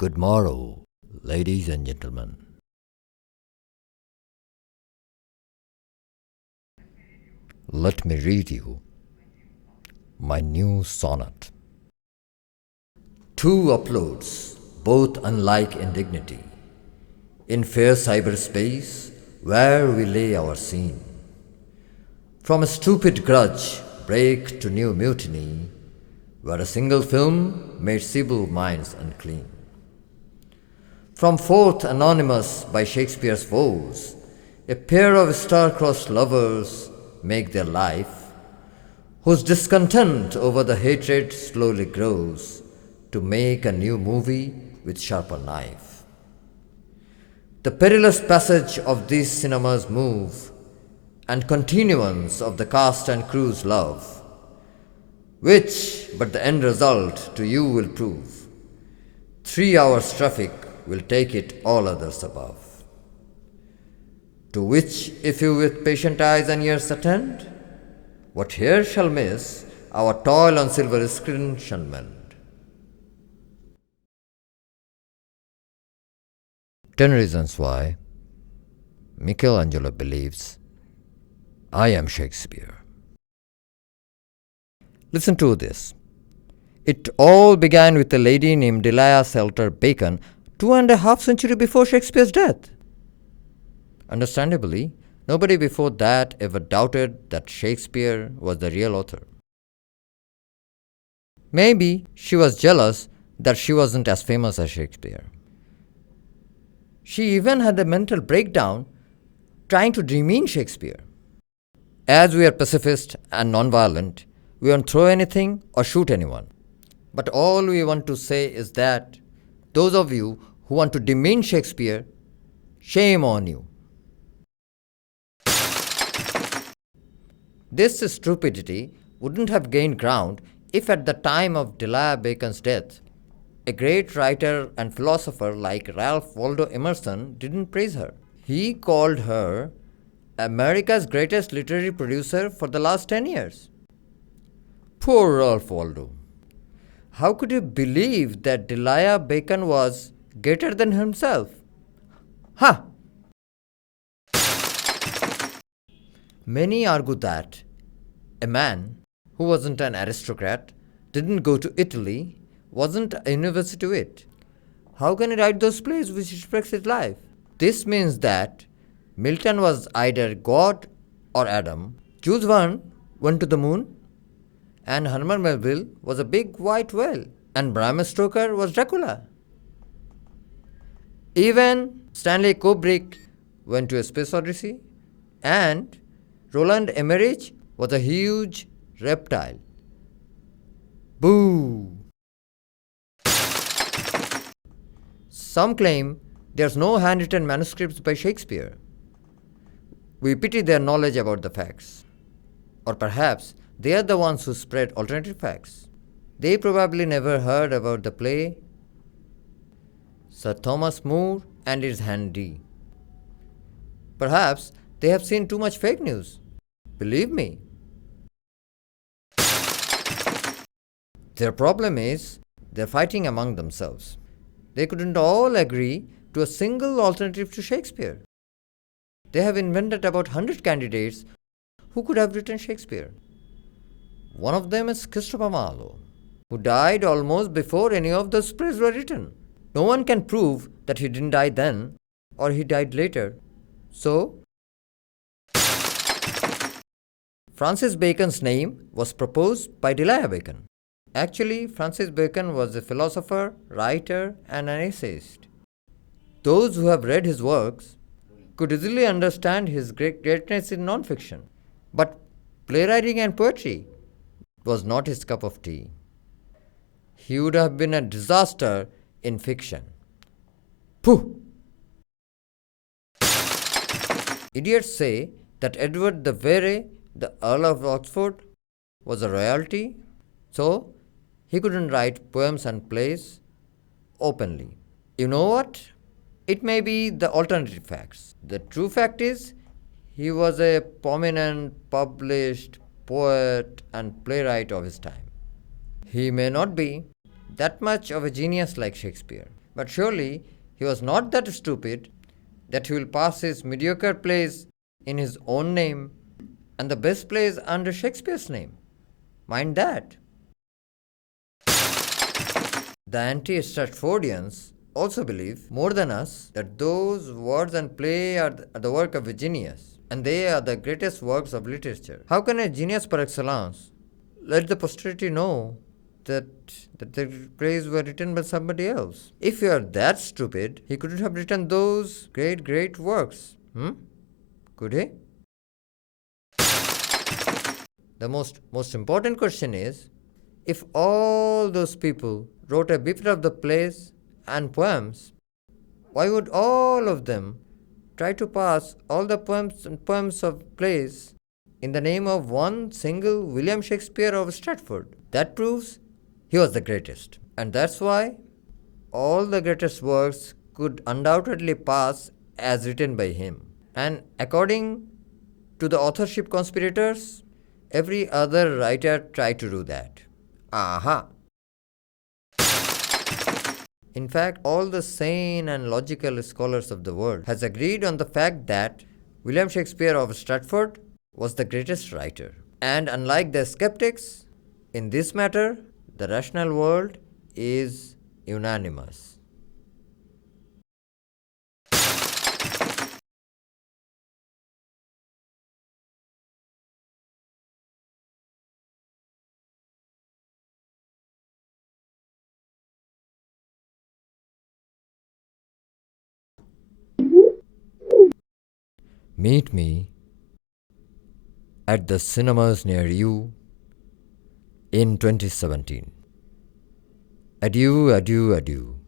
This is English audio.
Good morrow, ladies and gentlemen. Let me read you my new sonnet. Two uploads, both unlike in dignity, in fair cyberspace where we lay our scene. From a stupid grudge, break to new mutiny, where a single film made Sibyl minds unclean. From forth anonymous by Shakespeare's woes, a pair of star-crossed lovers make their life, whose discontent over the hatred slowly grows, to make a new movie with sharper knife. The perilous passage of these cinemas move, and continuance of the cast and crew's love, which but the end result to you will prove. 3 hours traffic will take it all others above. To which if you with patient eyes and ears attend, what here shall miss, our toil on silver screen shall mend. 10 reasons why Michelangelo believes I am Shakespeare. Listen to this. It all began with a lady named Delia Salter Bacon 2.5 centuries before Shakespeare's death. Understandably, nobody before that ever doubted that Shakespeare was the real author. Maybe she was jealous that she wasn't as famous as Shakespeare. She even had a mental breakdown trying to demean Shakespeare. As we are pacifist and non-violent, we won't throw anything or shoot anyone. But all we want to say is that those of you who want to demean Shakespeare, shame on you. This stupidity wouldn't have gained ground if at the time of Delia Bacon's death, a great writer and philosopher like Ralph Waldo Emerson didn't praise her. He called her America's greatest literary producer for the last 10 years. Poor Ralph Waldo. How could you believe that Delia Bacon was greater than himself? Ha! Many argue that a man who wasn't an aristocrat, didn't go to Italy, wasn't a university wit. How can he write those plays which respects his life? This means that Milton was either God or Adam, Jules Verne went to the moon, and Herman Melville was a big white whale, and Bram Stoker was Dracula. Even Stanley Kubrick went to a space odyssey, and Roland Emmerich was a huge reptile. Boo! Some claim there's no handwritten manuscripts by Shakespeare. We pity their knowledge about the facts. Or perhaps they are the ones who spread alternative facts. They probably never heard about the play Sir Thomas More and His Handy. Perhaps they have seen too much fake news. Believe me. Their problem is they're fighting among themselves. They couldn't all agree to a single alternative to Shakespeare. They have invented about 100 candidates who could have written Shakespeare. One of them is Christopher Marlowe, who died almost before any of those plays were written. No one can prove that he didn't die then or he died later. So, Francis Bacon's name was proposed by Delia Bacon. Actually, Francis Bacon was a philosopher, writer, and an essayist. Those who have read his works could easily understand his greatness in non-fiction. But playwriting and poetry was not his cup of tea. He would have been a disaster in fiction. Pooh! Idiots say that Edward the Vere, the Earl of Oxford, was a royalty, so he couldn't write poems and plays openly. You know what? It may be the alternative facts. The true fact is, he was a prominent, published poet and playwright of his time. He may not be that much of a genius like Shakespeare, But surely he was not that stupid that he will pass his mediocre plays in his own name and the best plays under Shakespeare's name. Mind that. The anti-Stratfordians also believe, more than us, that those words and play are the work of a genius, and they are the greatest works of literature. How can a genius par excellence let the posterity know that the plays were written by somebody else? If you are that stupid, he couldn't have written those great works. Could he? The most important question is, if all those people wrote a bit of the plays and poems, why would all of them try to pass all the poems of plays in the name of one single William Shakespeare of Stratford? That proves he was the greatest. And that's why all the greatest works could undoubtedly pass as written by him. And according to the authorship conspirators, every other writer tried to do that. Aha! In fact, all the sane and logical scholars of the world has agreed on the fact that William Shakespeare of Stratford was the greatest writer. And unlike the skeptics, in this matter, the rational world is unanimous. Meet me at the cinemas near you in 2017. Adieu, adieu, adieu.